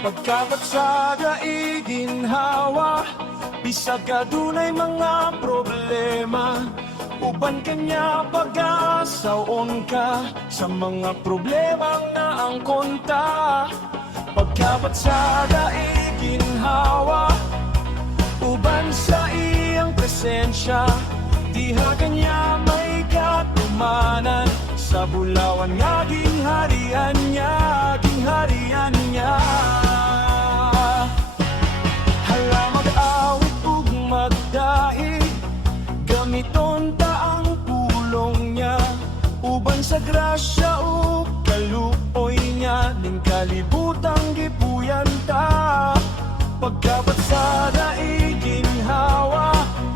Pagkapat sa gaiginhawa, bisag kadunay mga problema, uban kanya pag-asaon ka sa mga problema nga angkon ta. Pagkapat sa gaiginhawa, uban sa iyang presensya, diha kanya may katumanan sa bulawan nga gingharian niya, gingharian niya. Hala mag-awit ug magdaig, gamiton ta ang pulong niya, uban sa grasya ug kaluoy niya, ning kalibutang gipuyan ta. Pagkapat sa daiginhawa,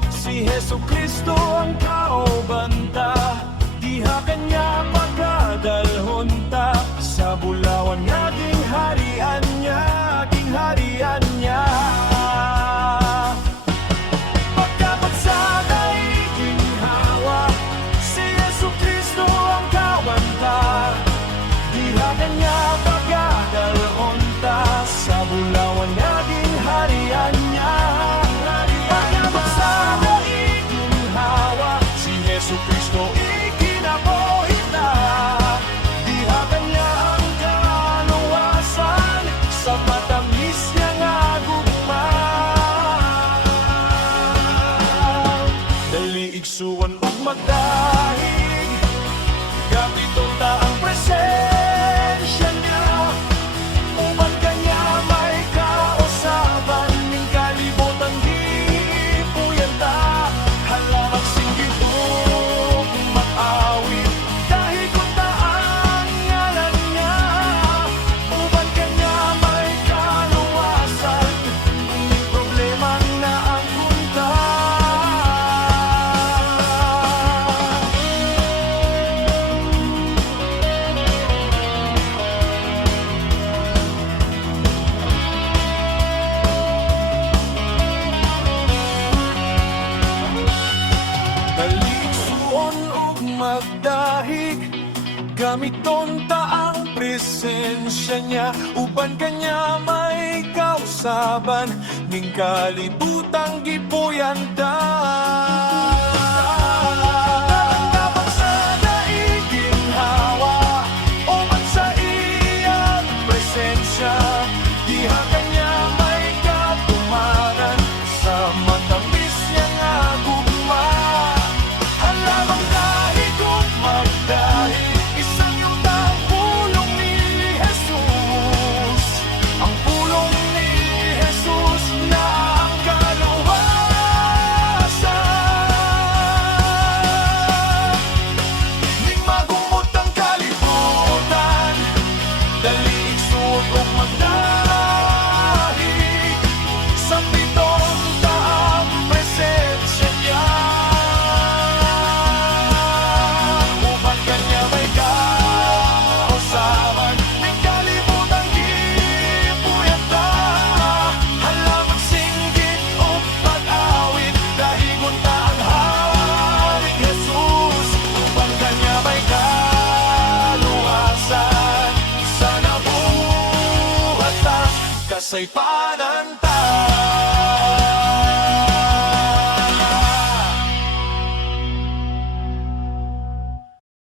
si Jesucristo ang kaobanta, diha kanya pagkadalhon ta sa bulawan nga gingharian niya, gingharian niya. Pagkapat sa daiginhawa, si Jesucristo ang kaobanta, diha kanya pagkadalhon ta sa bulawan nga gingharian niya. Pagkapat sa daiginhawa, si Jesucristo ikinabuhi na, diha kanya ang kaluwasan sa matamis niya nga gugma. Dali igsuon ug magdahig, gamiton ta ang presensya niya, uban kanya may kausaban, ning kalibutan gipuyan ta. Hala magsinggit ug mag-awit, dahigon ta ang ngalan niya, uban kanya may kaluwasan, ning problema na ang punta. Daligsuon ug magdahig, gamiton ta ang presensya niya, uban kanya may kausaban, ning kalibutang gipuyan ta. Pagkapat sa daiginhawa, uban sa iyang presensya, diha kanya may katumaran sa matamis niya nga gugma. Hala magdahig ug magdahig, isang yutang pulong ni Jesus, ang pulong ni Jesus na ang kaluwasan, ning magumot ang kalibutan. Dali igsuon ug magdahig, sa pitong taang presensya niya, uban kanya may kausaban, ning kalibutan gipuyan ta. Hala magsinggit ug mag-awit, dahigon ta ang Haring Jesus, uban kanya may kaluwasan, sa nabuhat ta kasaypanan ta.